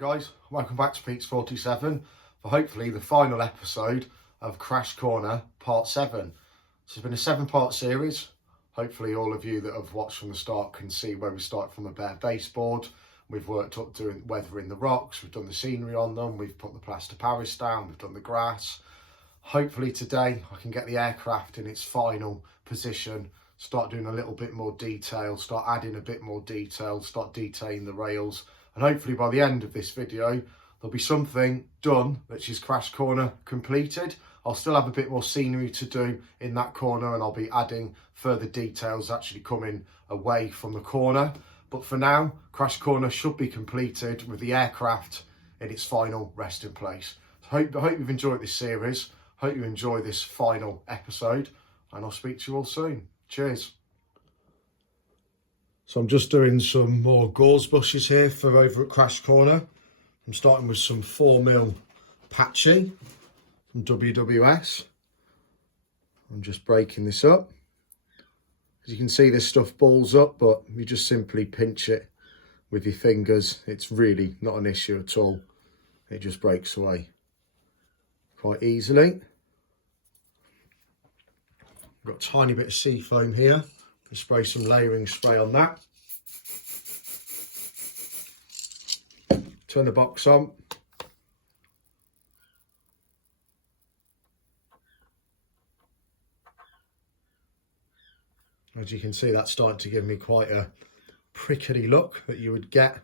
guys, welcome back to Pete's 47 for hopefully the final episode of Crash Corner Part 7. This has been a 7-part series. Hopefully all of you that have watched from the start can see where we start from a bare baseboard. We've worked up doing weathering the rocks, we've done the scenery on them, we've put the plaster Paris down, we've done the grass. Hopefully today I can get the aircraft in its final position, start doing a little bit more detail, start adding a bit more detail, start detailing the rails. And hopefully by the end of this video, there'll be something done which is Crash Corner completed. I'll still have a bit more scenery to do in that corner, and I'll be adding further details actually coming away from the corner. But for now, Crash Corner should be completed with the aircraft in its final resting place. I hope you've enjoyed this series. Hope you enjoy this final episode, and I'll speak to you all soon. Cheers. So I'm just doing some more gauze bushes here for over at Crash Corner. I'm starting with some 4mm patchy from WWS. I'm just breaking this up. As you can see, this stuff balls up, but you just simply pinch it with your fingers. It's really not an issue at all. It just breaks away quite easily. I've got a tiny bit of seafoam here. Spray some layering spray on that. Turn the box on. As you can see, that's starting to give me quite a prickly look that you would get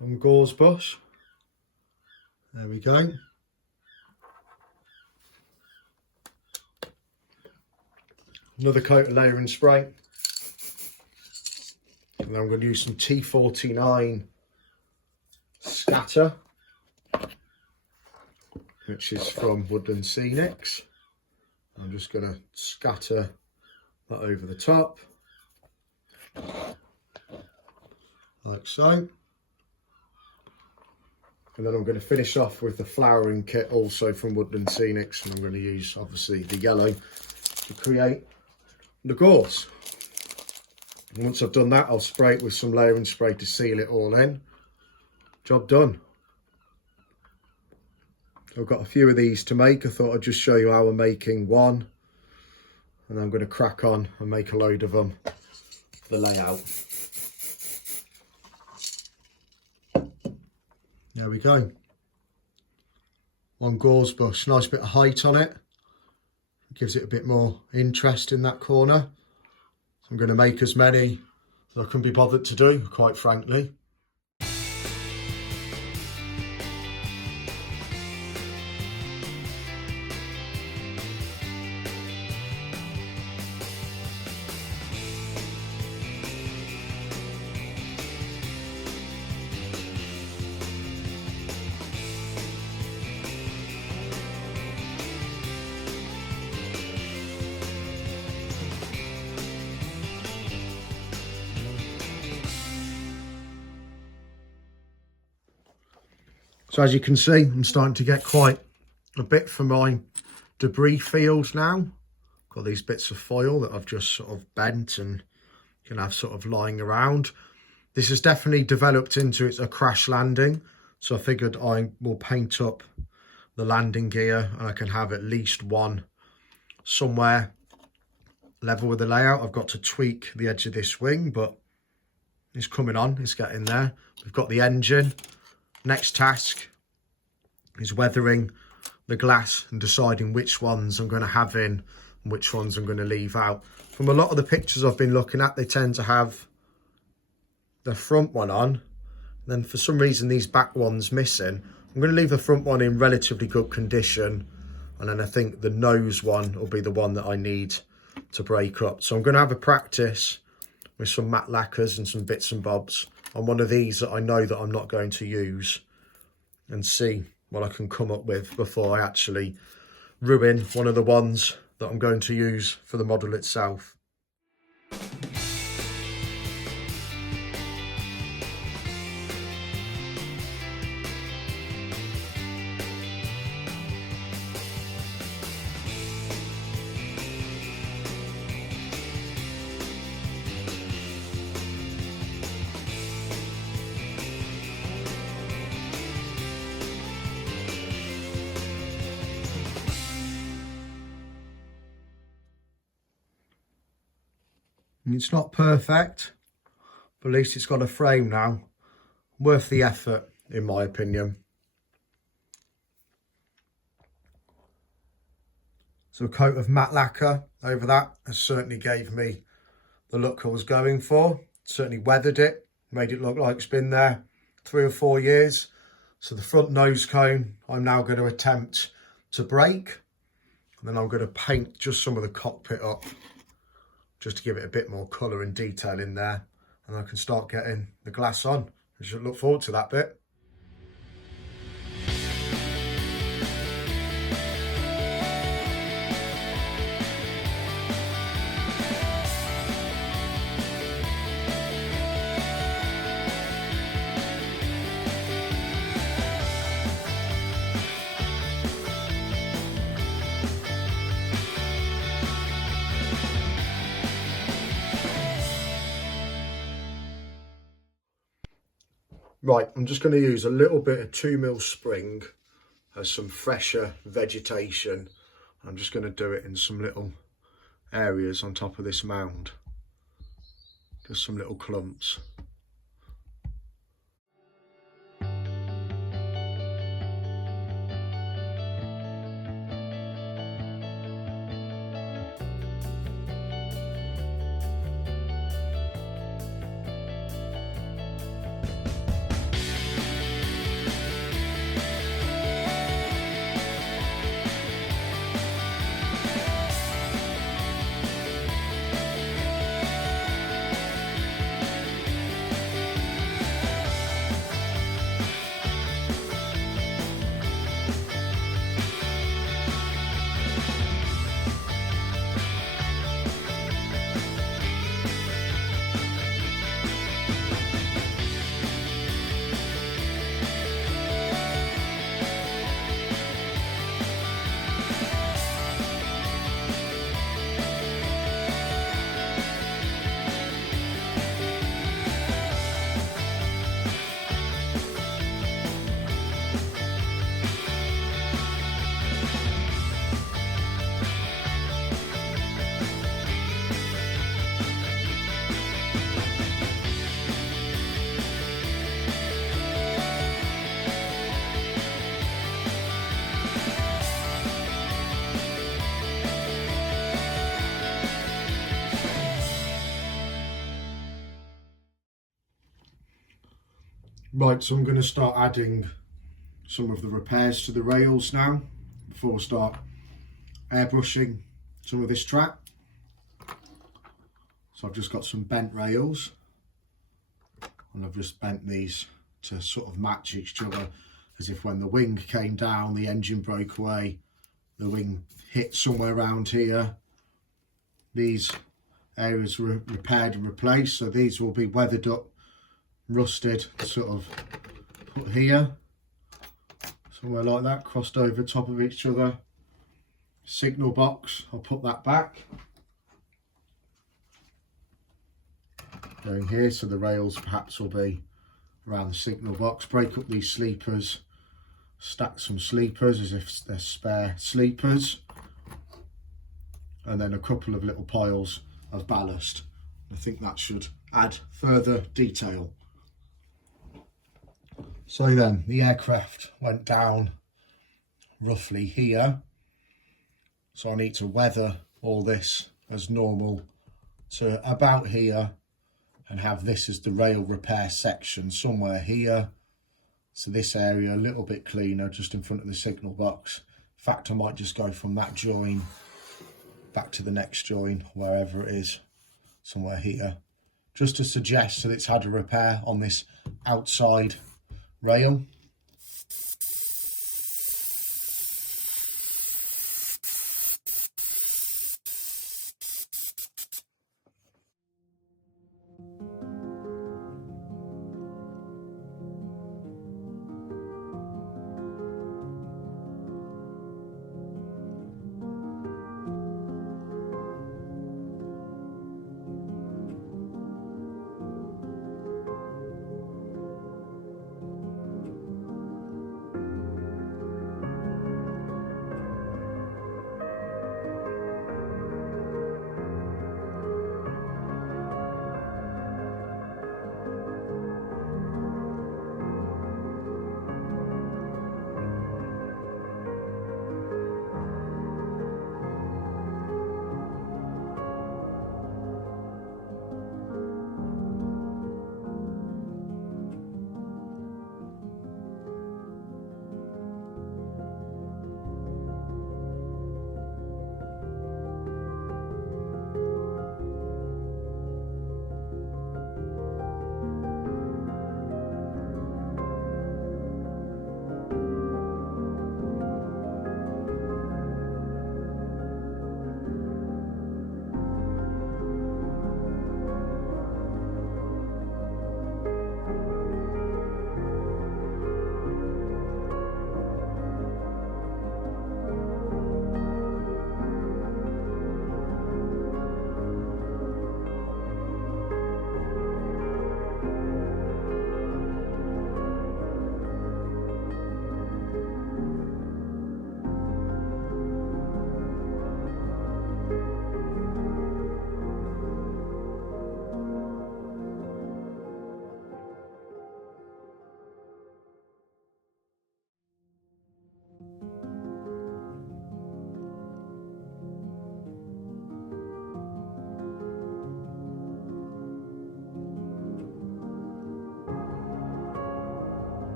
on gauze bush. There we go. Another coat of layering spray. And then I'm going to use some T49 scatter, which is from WWScenics. I'm just going to scatter that over the top, like so. And then I'm going to finish off with the flowering kit, also from WWScenics, and I'm going to use obviously the yellow to create the gauze. And once I've done that, I'll spray it with some layering spray to seal it all in. Job done. I've got a few of these to make. I thought I'd just show you how I'm making one, and I'm going to crack on and make a load of them for the layout. There we go. One gauze bush, nice bit of height on it. Gives it a bit more interest in that corner. So I'm going to make as many as I can be bothered to do, quite frankly. So as you can see, I'm starting to get quite a bit for my debris fields now. Got these bits of foil that I've just sort of bent and can have sort of lying around. This has definitely developed into a crash landing. So I figured I will paint up the landing gear, and I can have at least one somewhere level with the layout. I've got to tweak the edge of this wing, but it's coming on, it's getting there. We've got the engine. Next task is weathering the glass and deciding which ones I'm going to have in and which ones I'm going to leave out. From a lot of the pictures I've been looking at, they tend to have the front one on. Then for some reason these back ones missing. I'm going to leave the front one in relatively good condition, and then I think the nose one will be the one that I need to break up. So I'm going to have a practice with some matte lacquers and some bits and bobs on one of these that I know that I'm not going to use, and see what I can come up with before I actually ruin one of the ones that I'm going to use for the model itself. And it's not perfect, but at least it's got a frame now. Worth the effort, in my opinion. So a coat of matte lacquer over that has certainly gave me the look I was going for. Certainly weathered it, made it look like it's been there 3 or 4 years. So the front nose cone I'm now going to attempt to break, and then I'm going to paint just some of the cockpit up just to give it a bit more colour and detail in there, and I can start getting the glass on. I should look forward to that bit. Right, I'm just going to use a little bit of 2mm spring as some fresher vegetation. I'm just going to do it in some little areas on top of this mound. Just some little clumps. Right, so I'm going to start adding some of the repairs to the rails now before I start airbrushing some of this track. So I've just got some bent rails, and I've just bent these to sort of match each other, as if when the wing came down, the engine broke away, the wing hit somewhere around here. These areas were repaired and replaced, so these will be weathered up, rusted, sort of put here, somewhere like that, crossed over top of each other. Signal box, I'll put that back. Going here, so the rails perhaps will be around the signal box. Break up these sleepers, stack some sleepers as if they're spare sleepers, and then a couple of little piles of ballast. I think that should add further detail. So then the aircraft went down roughly here, so I need to weather all this as normal to about here, and have this as the rail repair section somewhere here. So this area a little bit cleaner, just in front of the signal box. In fact, I might just go from that join back to the next join, wherever it is, somewhere here, just to suggest that it's had a repair on this outside rail.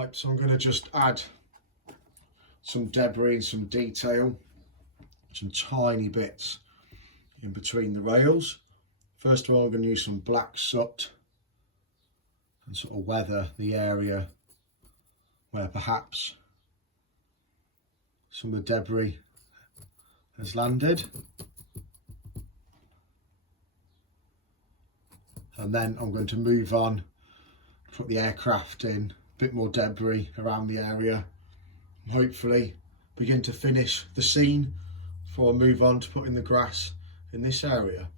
Right, so I'm going to just add some debris and some detail, some tiny bits in between the rails. First of all, I'm going to use some black soot and sort of weather the area where perhaps some of the debris has landed. And then I'm going to move on, put the aircraft in, a bit more debris around the area, and hopefully begin to finish the scene before I move on to putting the grass in this area.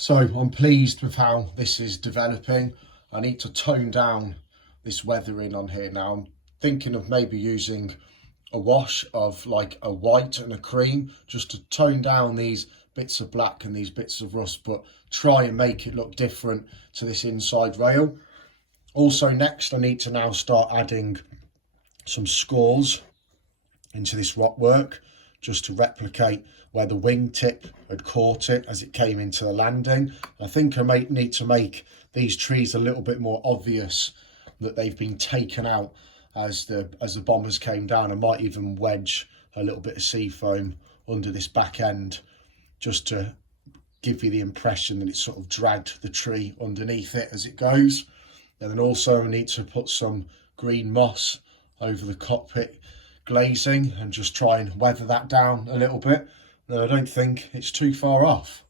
So I'm pleased with how this is developing. I need to tone down this weathering on here now. I'm thinking of maybe using a wash of like a white and a cream just to tone down these bits of black and these bits of rust, but try and make it look different to this inside rail. Also next, I need to now start adding some scores into this rock work just to replicate where the wingtip had caught it as it came into the landing. I think I might need to make these trees a little bit more obvious that they've been taken out as the bombers came down. I might even wedge a little bit of seafoam under this back end just to give you the impression that it's sort of dragged the tree underneath it as it goes. And then also I need to put some green moss over the cockpit glazing and just try and weather that down a little bit. And I don't think it's too far off.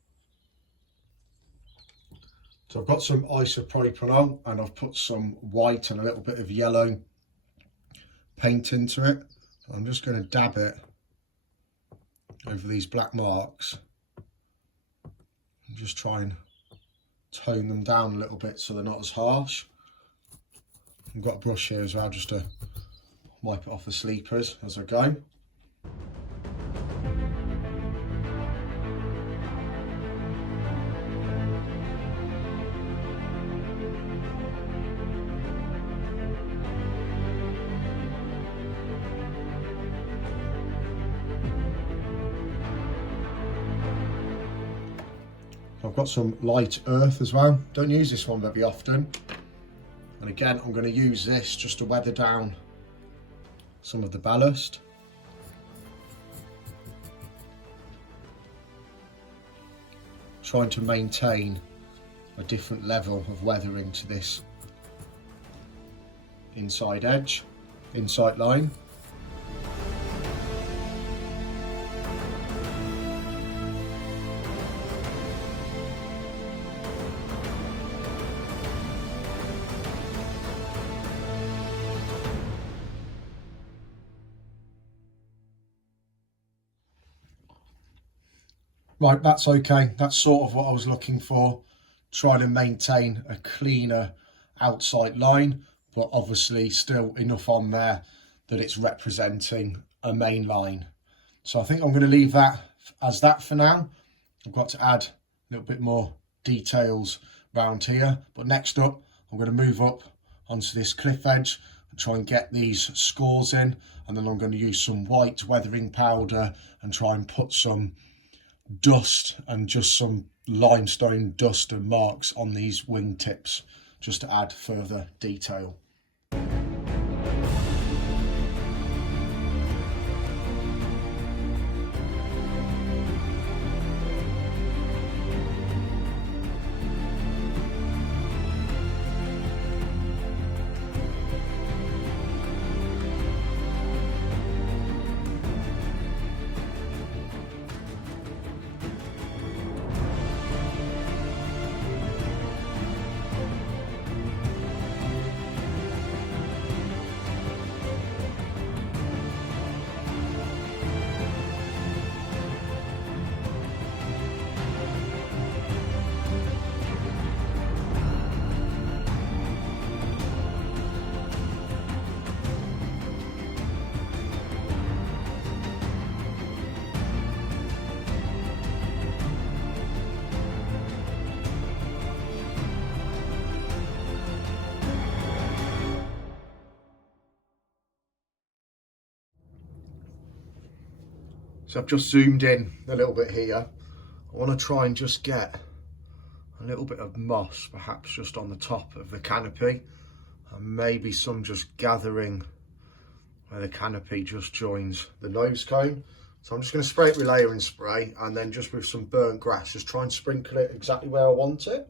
So I've got some isopropanol and I've put some white and a little bit of yellow paint into it. I'm just going to dab it over these black marks and just try and tone them down a little bit so they're not as harsh. I've got a brush here as well just to wipe it off the sleepers as I go. I've got some light earth as well. Don't use this one very often. And again, I'm going to use this just to weather down some of the ballast. Trying to maintain a different level of weathering to this inside edge, inside line. Right, that's okay. That's sort of what I was looking for. Trying to maintain a cleaner outside line, but obviously still enough on there that it's representing a main line. So I think I'm going to leave that as that for now. I've got to add a little bit more details around here. But next up, I'm going to move up onto this cliff edge and try and get these scores in. And then I'm going to use some white weathering powder and try and put some dust and just some limestone dust and marks on these wing tips just to add further detail. So I've just zoomed in a little bit here. I want to try and just get a little bit of moss, perhaps just on the top of the canopy, and maybe some just gathering where the canopy just joins the nose cone. So I'm just going to spray it with layering spray, and then just with some burnt grass, just try and sprinkle it exactly where I want it.